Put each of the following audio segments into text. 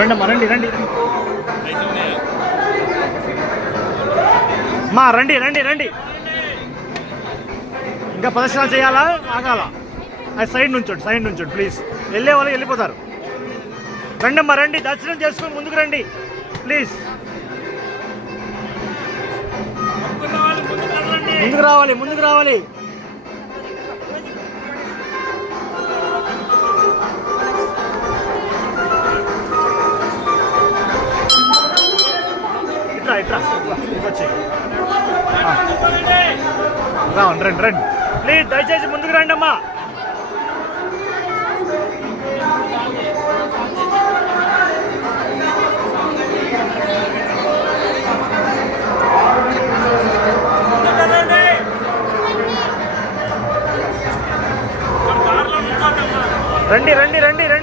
రండమ్మా రండి రండి. మా రండి రండి రండి. ఇంకా ప్రదర్శనలు చేయాలా? ఆగాల? అది సైడ్ నుంచోండి సైడ్ నుంచోండి ప్లీజ్. వెళ్ళే వాళ్ళు వెళ్ళిపోతారు. రండమ్మా రండి దర్శనం చేసుకొని ముందుకు రండి ప్లీజ్. ముందుకు రావాలి ముందుకు రావాలి. వచ్చేయ్. రావండి రండి రండి. ప్లీజ్ దయచేసి ముందుకు రండి అమ్మా రండి రండి రండి రండి.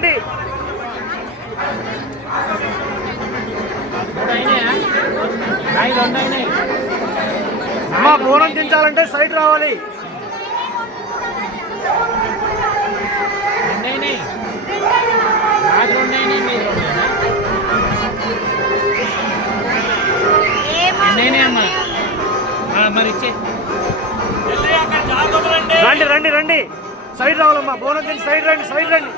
అమ్మా బోనం దించాలంటే సైడ్ రావాలి. మరి ఇచ్చే. రండి రండి రండి. సైడ్ రావాలమ్మా. బోనం దించి సైడ్ రండి సైడ్ రండి.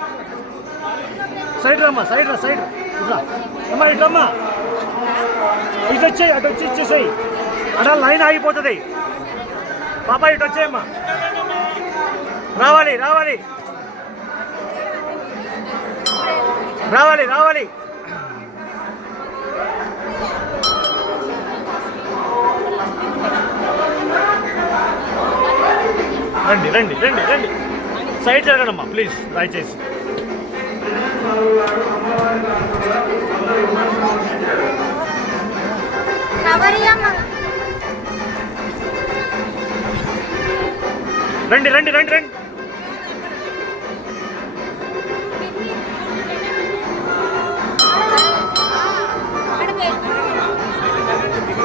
సైడ్ రమ్మా సైడ్ రా సైడ్ ఇట్లా. అమ్మా ఇట్లమ్మా ఇటు వచ్చేయి అటు వచ్చి ఇచ్చేసేయి. అక్కడ లైన్ ఆగిపోతుంది. పాప ఇటు వచ్చేయమ్మా రావాలి రావాలి. రావాలి రావాలి. రండి రండి రండి రండి. సైడ్ జరగడమ్మా ప్లీజ్ దయచేసి. రండి రండి రండి రండి.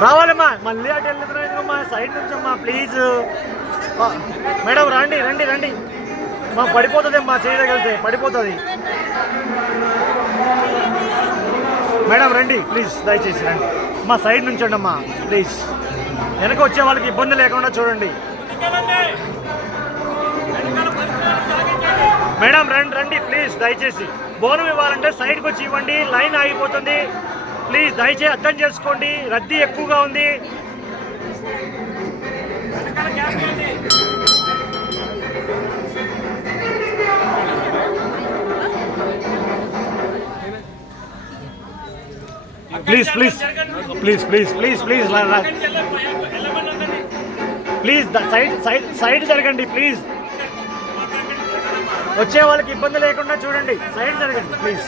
రావాలమ్మా మళ్ళీ అటు వెళ్తున్నామమ్మా సైడ్ నుంచి అమ్మా ప్లీజ్ మేడం రండి రండి రండి. మా పడిపోతుంది అమ్మా చేయగలిగితే పడిపోతుంది. మేడం రండి ప్లీజ్ దయచేసి రండి. మా సైడ్ నుంచి అమ్మా ప్లీజ్ వెనక వచ్చే వాళ్ళకి ఇబ్బంది లేకుండా చూడండి. మేడం రండి రండి ప్లీజ్ దయచేసి. బోనం ఇవ్వాలంటే సైడ్కి వచ్చి ఇవ్వండి లైన్ ఆగిపోతుంది. ప్లీజ్ దయచేసి అర్థం చేసుకోండి రద్దీ ఎక్కువగా ఉంది. Please please please please please please please side side side జరగండి ప్లీజ్ వచ్చే వాళ్ళకి ఇబ్బంది లేకుండా చూడండి. సైడ్ జరగండి ప్లీజ్